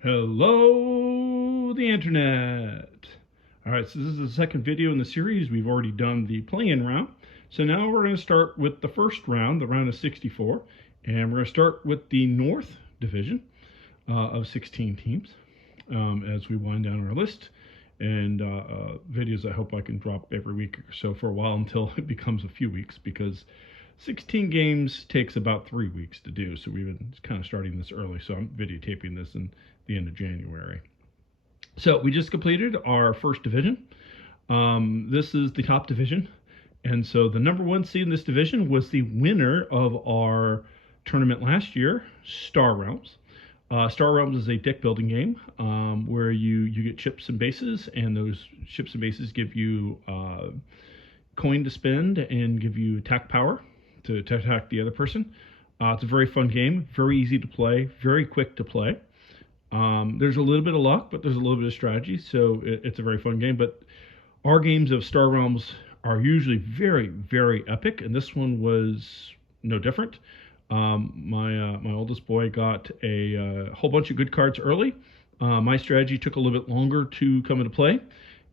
Hello, the internet. All right, so this is the second video in the series. We've already done the play-in round. So now we're going to start with the first round, the round of 64. And we're going to start with the North Division of 16 teams as we wind down our list. And videos I hope I can drop every week or so for a while until it becomes a few weeks, because 16 games takes about 3 weeks to do. So we've been kind of starting this early. So I'm videotaping this in the end of January. So we just completed our first division. This is the top division. And so the number one seed in this division was the winner of our tournament last year, Star Realms. Star Realms is a deck building game where you get chips and bases, and those chips and bases give you coin to spend and give you attack power to attack the other person. It's a very fun game, very easy to play, very quick to play. There's a little bit of luck, but there's a little bit of strategy, so it's a very fun game. But our games of Star Realms are usually very, very epic, and this one was no different. My oldest boy got a whole bunch of good cards early. My strategy took a little bit longer to come into play,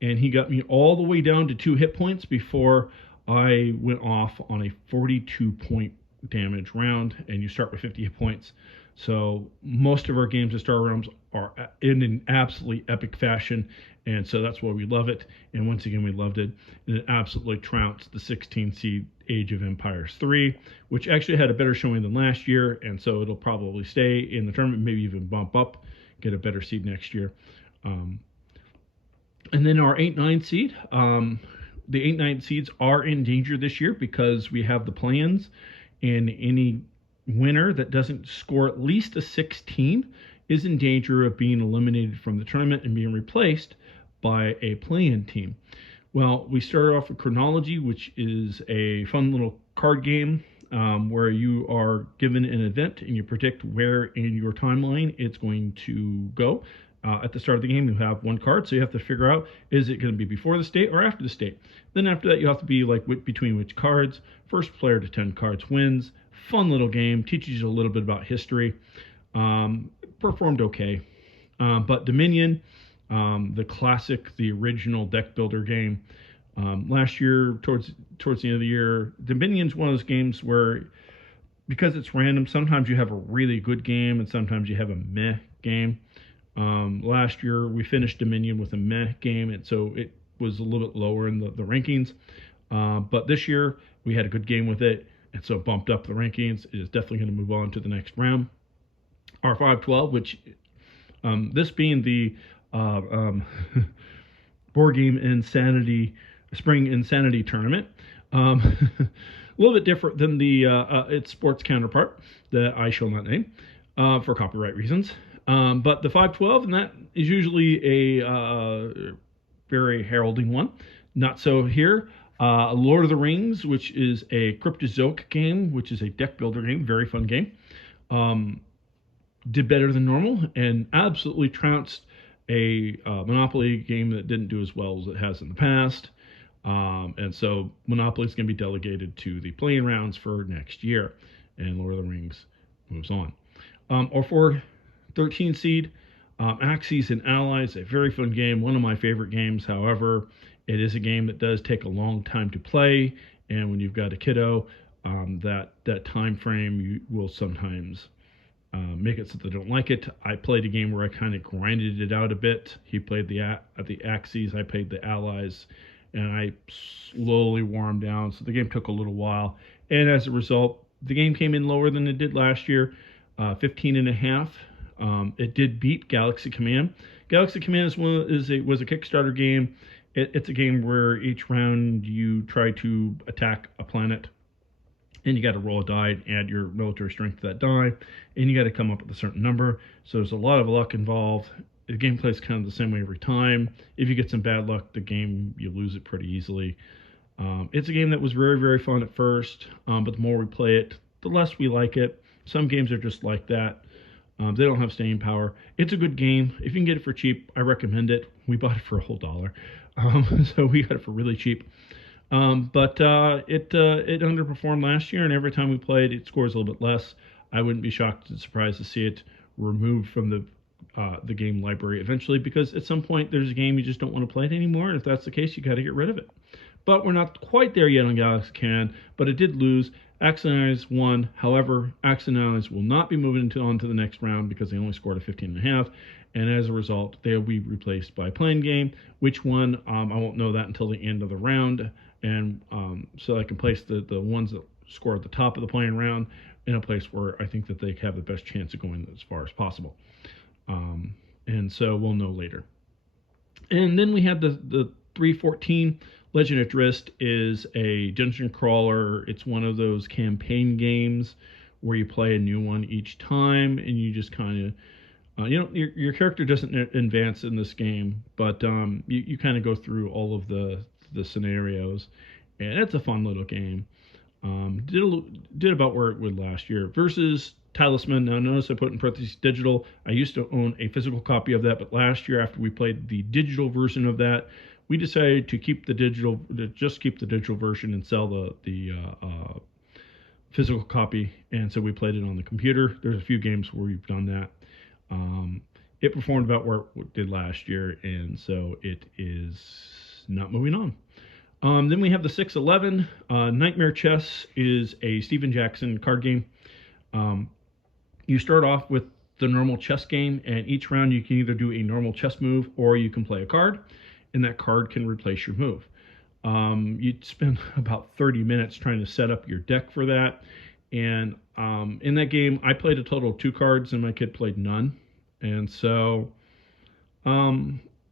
and he got me all the way down to 2 hit points before I went off on a 42 point damage round, and you start with 50 hit points. So most of our games of Star Realms are in an absolutely epic fashion, and so that's why we love it. And once again, we loved it. And it absolutely trounced the 16 seed Age of Empires 3, which actually had a better showing than last year, and so it'll probably stay in the tournament, maybe even bump up, get a better seed next year. And then our 8-9 seed. The 8-9 seeds are in danger this year because we have the plans, and any winner that doesn't score at least a 16 is in danger of being eliminated from the tournament and being replaced by a play-in team. Well, we started off with Chronology, which is a fun little card game where you are given an event and you predict where in your timeline it's going to go. At the start of the game, you have 1 card, so you have to figure out, is it going to be before the state or after the state? Then after that, you have to be like between which cards. First player to 10 cards wins. Fun little game, teaches you a little bit about history. Performed okay. But Dominion, the classic, the original deck builder game, last year, towards the end of the year, Dominion's one of those games where, because it's random, sometimes you have a really good game and sometimes you have a meh game. Last year we finished Dominion with a meh game, and so it was a little bit lower in the rankings. But this year we had a good game with it, and so it bumped up the rankings. It is definitely going to move on to the next round. Our 512, which this being the Board Game Insanity Spring Insanity Tournament, a little bit different than the its sports counterpart that I shall not name for copyright reasons. But the 512, and that is usually a very heralding one. Not so here. Lord of the Rings, which is a Cryptozoic game, which is a deck builder game, very fun game. Did better than normal and absolutely trounced a Monopoly game that didn't do as well as it has in the past. And so Monopoly is going to be delegated to the playing rounds for next year, and Lord of the Rings moves on. Or for 13 seed, Axes and Allies, a very fun game, one of my favorite games. However, it is a game that does take a long time to play, and when you've got a kiddo, that time frame you will sometimes make it so they don't like it. I played a game where I kind of grinded it out a bit. He played the Axes, I played the Allies, and I slowly wore them down, so the game took a little while, and as a result, the game came in lower than it did last year, 15.5. It did beat Galaxy Command. Galaxy Command was a Kickstarter game. It's a game where each round you try to attack a planet, and you got to roll a die and add your military strength to that die, and you got to come up with a certain number. So there's a lot of luck involved. The gameplay is kind of the same way every time. If you get some bad luck, you lose it pretty easily. It's a game that was very, very fun at first, but the more we play it, the less we like it. Some games are just like that. They don't have staying power. It's a good game. If you can get it for cheap, I recommend it. We bought it for a whole $1. So we got it for really cheap. But it underperformed last year, and every time we played, it scores a little bit less. I wouldn't be shocked and surprised to see it removed from the the game library eventually, because at some point there's a game you just don't want to play it anymore, and if that's the case, you got to get rid of it. But we're not quite there yet on Galaxy Can, but it did lose. Accident Islands won. However, Accident Islands will not be moving on to the next round because they only scored a 15.5, and as a result, they'll be replaced by Playing Game. Which one? I won't know that until the end of the round, and so I can place the ones that score at the top of the playing round in a place where I think that they have the best chance of going as far as possible. And so we'll know later. And then we had the 314. Legend of Drizzt is a dungeon crawler. It's one of those campaign games where you play a new one each time, and you just kind of, your character doesn't advance in this game, but you kind of go through all of the scenarios, and it's a fun little game. Did about where it would last year. Versus Talisman. Now notice I put in parentheses digital. I used to own a physical copy of that, but last year after we played the digital version of that, we decided to keep the digital version and sell the physical copy, and so we played it on the computer. There's a few games where we've done that. It performed about where it did last year, and so it is not moving on. Then we have the 611. Nightmare Chess is a Steven Jackson card game. You start off with the normal chess game, and each round you can either do a normal chess move or you can play a card, and that card can replace your move. You'd spend about 30 minutes trying to set up your deck for that. And in that game, I played a total of 2 cards, and my kid played none. And so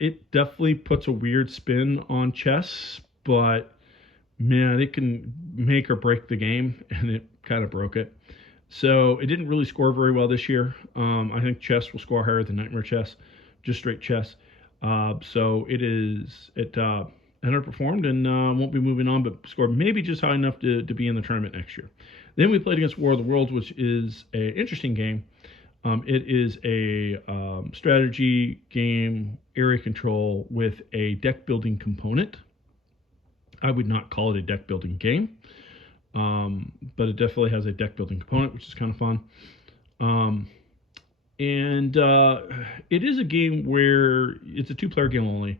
it definitely puts a weird spin on chess, but man, it can make or break the game, and it kind of broke it. So it didn't really score very well this year. I think chess will score higher than Nightmare Chess, just straight chess. So it underperformed and won't be moving on, but scored maybe just high enough to be in the tournament next year. Then we played against War of the Worlds, which is an interesting game. It is a strategy game, area control with a deck building component. I would not call it a deck building game, but it definitely has a deck building component, which is kind of fun. And it is a game where it's a 2-player game only,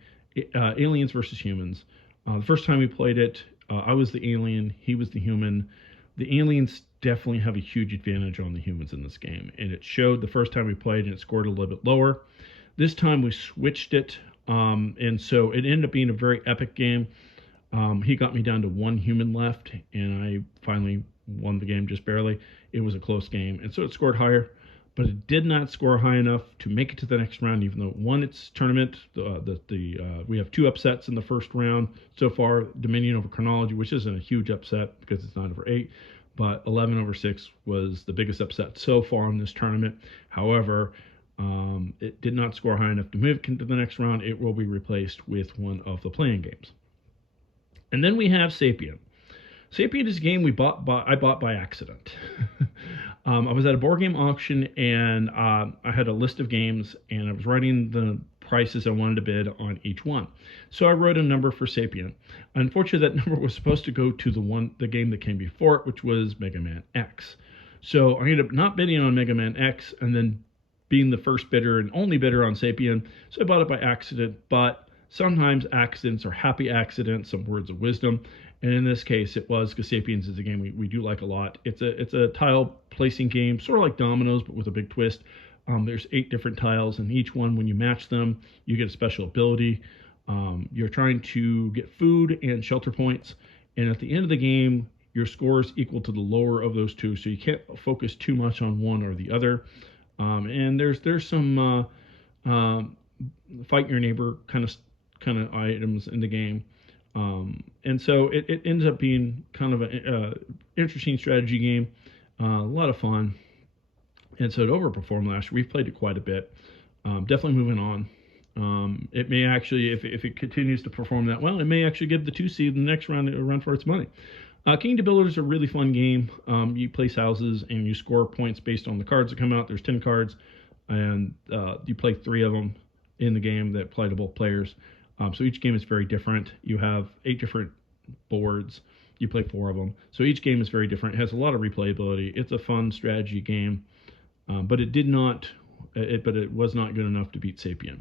aliens versus humans. The first time we played it, I was the alien, he was the human. The aliens definitely have a huge advantage on the humans in this game, and it showed the first time we played, and it scored a little bit lower. This time we switched it, and so it ended up being a very epic game. He got me down to 1 human left, and I finally won the game just barely. It was a close game, and so it scored higher, but it did not score high enough to make it to the next round, even though it won its tournament. We have 2 upsets in the first round so far. Dominion over Chronology, which isn't a huge upset because it's 9/8, but 11/6 was the biggest upset so far in this tournament. However, it did not score high enough to move into the next round. It will be replaced with one of the playing games. And then we have Sapien. Sapien is a game I bought by accident. I was at a board game auction, and I had a list of games, and I was writing the prices I wanted to bid on each one. So I wrote a number for Sapien. Unfortunately, that number was supposed to go to the game that came before it, which was Mega Man X. So I ended up not bidding on Mega Man X, and then being the first bidder and only bidder on Sapien. So I bought it by accident, but sometimes accidents are happy accidents, some words of wisdom. And in this case, it was, because Sapiens is a game we do like a lot. It's a tile placing game, sort of like dominoes, but with a big twist. There's 8 different tiles, and each one, when you match them, you get a special ability. You're trying to get food and shelter points, and at the end of the game, your score is equal to the lower of those 2, so you can't focus too much on one or the other. And there's some fight your neighbor kind of items in the game. And so it ends up being kind of an interesting strategy game, a lot of fun. And so it overperformed last year. We've played it quite a bit. Definitely moving on. It may actually, if it continues to perform that well, it may actually give the 2 seed in the next round a run for its money. Kingdom Builder is a really fun game. You place houses and you score points based on the cards that come out. There's 10 cards, and you play 3 of them in the game that apply to both players. So each game is very different. You have 8 different boards. You play 4 of them. So each game is very different. It has a lot of replayability. It's a fun strategy game, but it did not but it was not good enough to beat Sapien.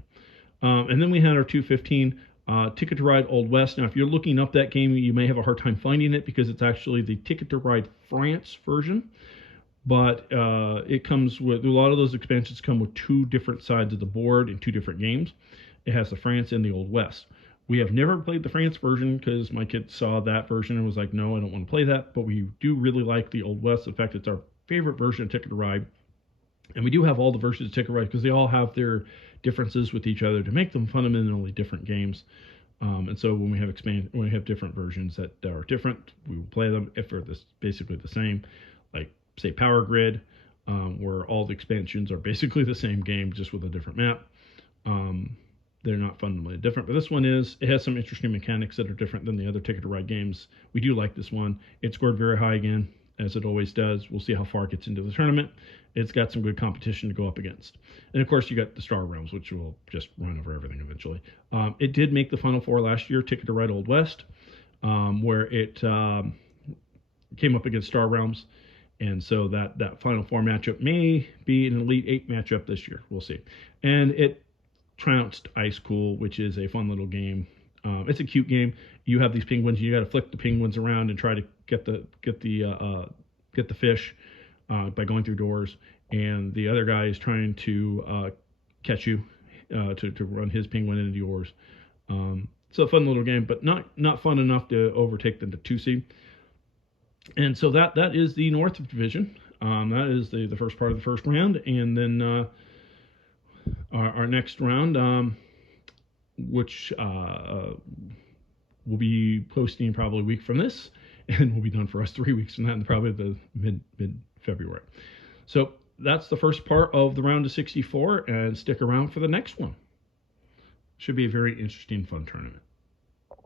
And then we had our 215 Ticket to Ride Old West. Now, if you're looking up that game, you may have a hard time finding it because it's actually the Ticket to Ride France version. But it comes with, a lot of those expansions come with 2 different sides of the board in 2 different games. It has the France and the Old West. We have never played the France version because my kid saw that version and was like, no, I don't want to play that. But we do really like the Old West. In fact, it's our favorite version of Ticket to Ride. And we do have all the versions of Ticket to Ride because they all have their differences with each other to make them fundamentally different games. And so when we have different versions that are different, we will play them if they're basically the same. Like, say, Power Grid, where all the expansions are basically the same game, just with a different map. They're not fundamentally different, but this one it has some interesting mechanics that are different than the other Ticket to Ride games. We do like this one. It scored very high again, as it always does. We'll see how far it gets into the tournament. It's got some good competition to go up against. And of course, you got the Star Realms, which will just run over everything eventually. It did make the Final Four last year, Ticket to Ride Old West, where it came up against Star Realms. And so that Final Four matchup may be an Elite 8 matchup this year. We'll see. And it trounced Ice Cool, which is a fun little game. It's a cute game. You have these penguins. You got to flick the penguins around and try to get the fish by going through doors. And the other guy is trying to catch you to run his penguin into yours. It's a fun little game, but not fun enough to overtake the 2 seed. And so that is the North Division. That is the first part of the first round. And then our next round, which we'll be posting probably a week from this, and will be done for us 3 weeks from that, and probably the mid-February. So that's the first part of the round of 64, and stick around for the next one. Should be a very interesting, fun tournament.